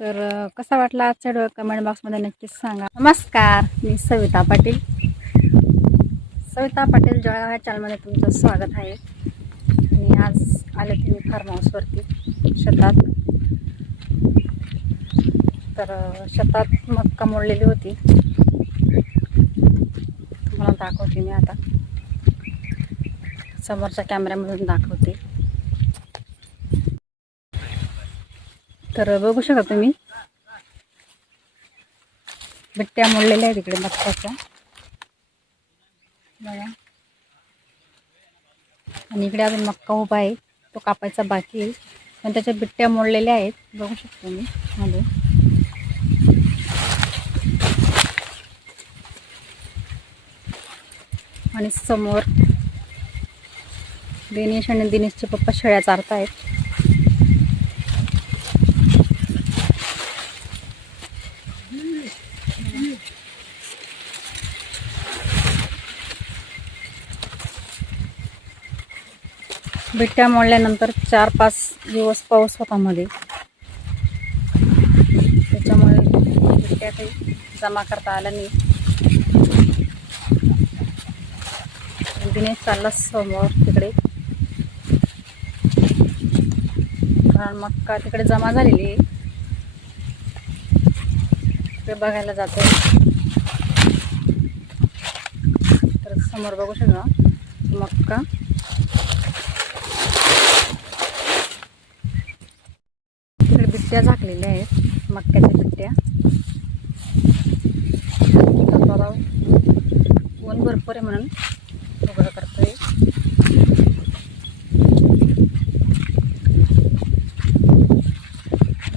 तर कसा वाटला आजचा व्हिडिओ कमेंट बॉक्समध्ये नक्कीच सांगा. नमस्कार मी सविता पाटील. सविता पाटील जळगाव ह्या चॅनलमध्ये तुमचं स्वागत आहे. आणि आज आले तुम्ही फार्म हाऊसवरती शेतात. तर शेतात मक्का मोडलेली होती. तुम्हाला दाखवते मी आता. समोरच्या कॅमेऱ्यामधून दाखवते. तर बघू शकता तुम्ही. बिट्ट्या मोडलेल्या आहेत इकडे मक्काच्या बघा. आणि इकडे अजून मक्का उभा आहे. तो कापायचा बाकी आहे. पण त्याच्या बिट्ट्या मोडलेल्या आहेत. बघू शकतो मी मध्ये. आणि समोर दिनेश आणि दिनेशचे पप्पा शेळ्या चारतायत. बिट्ट्या मोडल्यानंतर चार पाच दिवस पाऊस होता मध्ये. त्याच्यामुळे बिट्ट्या काही जमा करता आल्या नाही. दिनेश चालला समोर तिकडे. कारण मक्का तिकडे जमा झालेली? आहे इकडे बघायला जातो तर समोर बघू शकता. मक्का. इकडे बिट्ट्या झाकलेल्या आहेत. मक्याच्या बिट्ट्या बाबा ऊन भरपूर आहे म्हणून उघडं करतोय.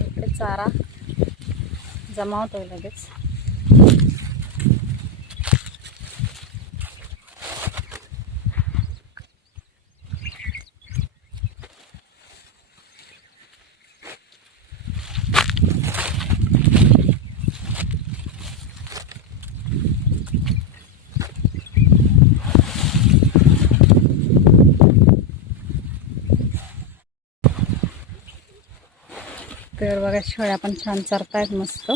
इकडे चारा. जमा होतोय लगेच तर बघा शेळ्या पण छान चरतायत मस्त.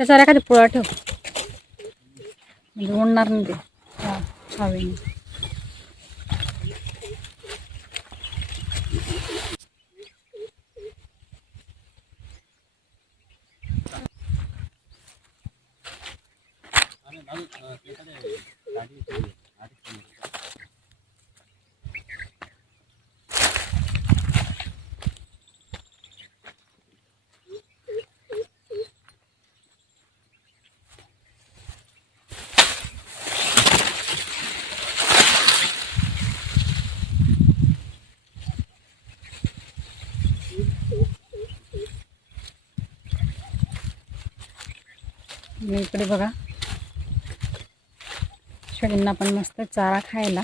त्याचा एखादी पोळा ठेव. म्हणजे उडणार नाही ते. हा इकडे बघा शेळींना पण मस्त चारा खायला.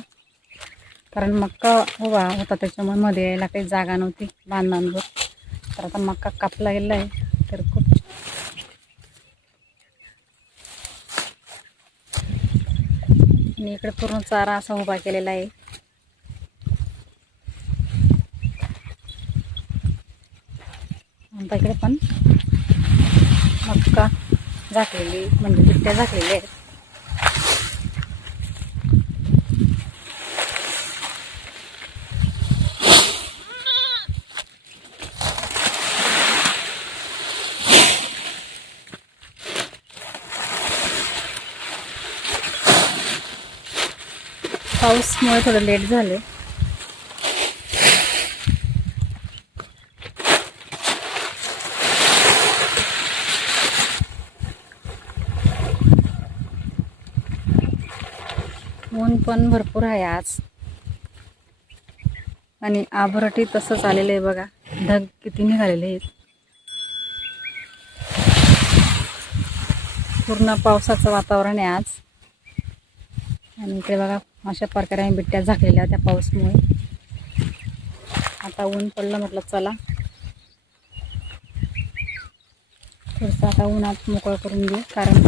कारण मक्का उभा होता त्याच्यामुळे मध्ये यायला काही जागा नव्हती बांधांवर. तर आता मक्का कापला गेला आहे तर खूप आणि इकडे पूर्ण चारा असा उभा केलेला आहे. आता इकडे पण मक्का झाकलेली म्हणजे बिट्ट्या झाकलेल्या आहेत. पाऊसमुळे थोडं लेट झाले ऊन पण भरपूर आहे आज. आणि आभरटी तसंच आलेलं आहे बघा. ढग किती निघालेले आहेत. पूर्ण पावसाचं वातावरण आहे आज. आणि इकडे बघा अशा प्रकारे आम्ही बिट्ट्या झाकलेल्या त्या पाऊसमुळे. आता ऊन पडलं म्हटलं चला. थोडंसं आता उन्हात मोकळं करून घेऊ कारण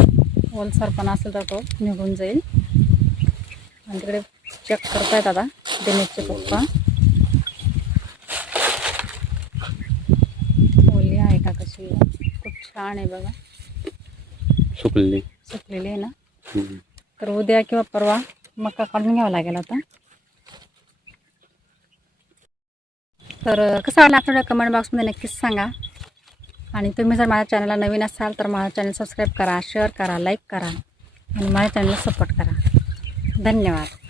ओलसरपणा असेल तर तो निघून जाईल. आणि तिकडे चेक करतायत आता दिनेशचे पप्पा. ओली आहे का कशी? खूप छान आहे बघा. सुकलेली. सुकलेली आहे ना. तर उद्या किंवा परवा मका काढून घ्यावा लागेल आता. तर कसं वाटलं आठवड्या कमेंट बॉक्समध्ये नक्कीच सांगा. आणि तुम्ही जर माझ्या चॅनलला नवीन असाल तर माझ्या चॅनल सबस्क्राईब करा शेअर करा लाईक करा. आणि माझ्या चॅनलला सपोर्ट करा. धन्यवाद.